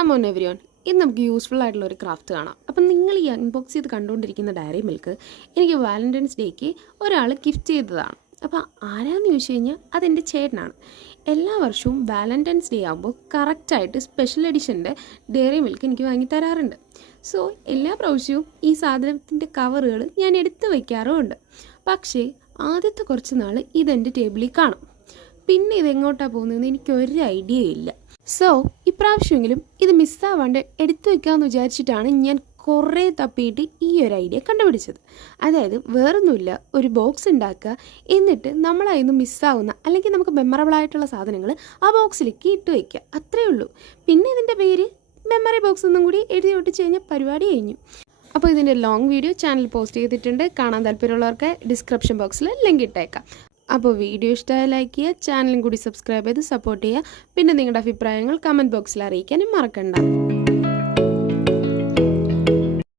Come on everyone, ഇന്ന് നമുക്ക് useful ആയിട്ടുള്ള ഒരു ക്രാഫ്റ്റ് കാണാം. അപ്പം നിങ്ങൾ ഈ അൺബോക്സ് ചെയ്ത് കണ്ടുകൊണ്ടിരിക്കുന്ന ഡയറി മിൽക്ക് എനിക്ക് വാലന്റൈൻസ് ഡേക്ക് ഒരാൾ ഗിഫ്റ്റ് ചെയ്തതാണ്. അപ്പോൾ ആരാന്ന് ചോദിച്ചു കഴിഞ്ഞാൽ അതെൻ്റെ ചേട്ടനാണ്. എല്ലാ വർഷവും വാലന്റൈൻസ് ഡേ ആകുമ്പോൾ കറക്റ്റായിട്ട് സ്പെഷ്യൽ എഡിഷൻ്റെ ഡയറി മിൽക്ക് എനിക്ക് വാങ്ങി തരാറുണ്ട്. സോ എല്ലാ പ്രാവശ്യവും ഈ സാധനത്തിൻ്റെ കവറുകൾ ഞാൻ എടുത്ത് വയ്ക്കാറുമുണ്ട്. പക്ഷേ ആദ്യത്തെ കുറച്ച് നാൾ ഇതെൻ്റെ ടേബിളിൽ കാണും. പിന്നെ ഇതെങ്ങോട്ടാണ് പോകുന്നതെന്ന് എനിക്കൊരു ഐഡിയ ഇല്ല. സോ ഇപ്രാവശ്യമെങ്കിലും ഇത് മിസ്സാവാണ്ട് എടുത്തു വയ്ക്കാമെന്ന് വിചാരിച്ചിട്ടാണ് ഞാൻ കുറേ തപ്പിയിട്ട് ഈ ഒരു ഐഡിയ കണ്ടുപിടിച്ചത്. അതായത് വേറൊന്നുമില്ല, ഒരു ബോക്സ് ഉണ്ടാക്കുക, എന്നിട്ട് നമ്മളതിന്ന് മിസ്സാവുന്ന അല്ലെങ്കിൽ നമുക്ക് മെമ്മറബിളായിട്ടുള്ള സാധനങ്ങൾ ആ ബോക്സിലേക്ക് ഇട്ട് വയ്ക്കുക, അത്രയേ ഉള്ളൂ. പിന്നെ ഇതിൻ്റെ പേര് മെമ്മറി ബോക്സ് ഒന്നും കൂടി എഴുതി ഒട്ടിച്ച് കഴിഞ്ഞാൽ പരിപാടി കഴിഞ്ഞു. അപ്പോൾ ഇതിൻ്റെ ലോങ് വീഡിയോ ചാനൽ പോസ്റ്റ് ചെയ്തിട്ടുണ്ട്. കാണാൻ താല്പര്യമുള്ളവർക്ക് ഡിസ്ക്രിപ്ഷൻ ബോക്സിൽ ലിങ്ക് ഇട്ടേക്കാം. അപ്പോൾ വീഡിയോ ഇഷ്ടമായ ലൈക്ക് ചെയ്യുക, ചാനലും കൂടി സബ്സ്ക്രൈബ് ചെയ്ത് സപ്പോർട്ട് ചെയ്യുക. പിന്നെ നിങ്ങളുടെ അഭിപ്രായങ്ങൾ കമൻറ്റ് ബോക്സിൽ അറിയിക്കാനും മറക്കണ്ട.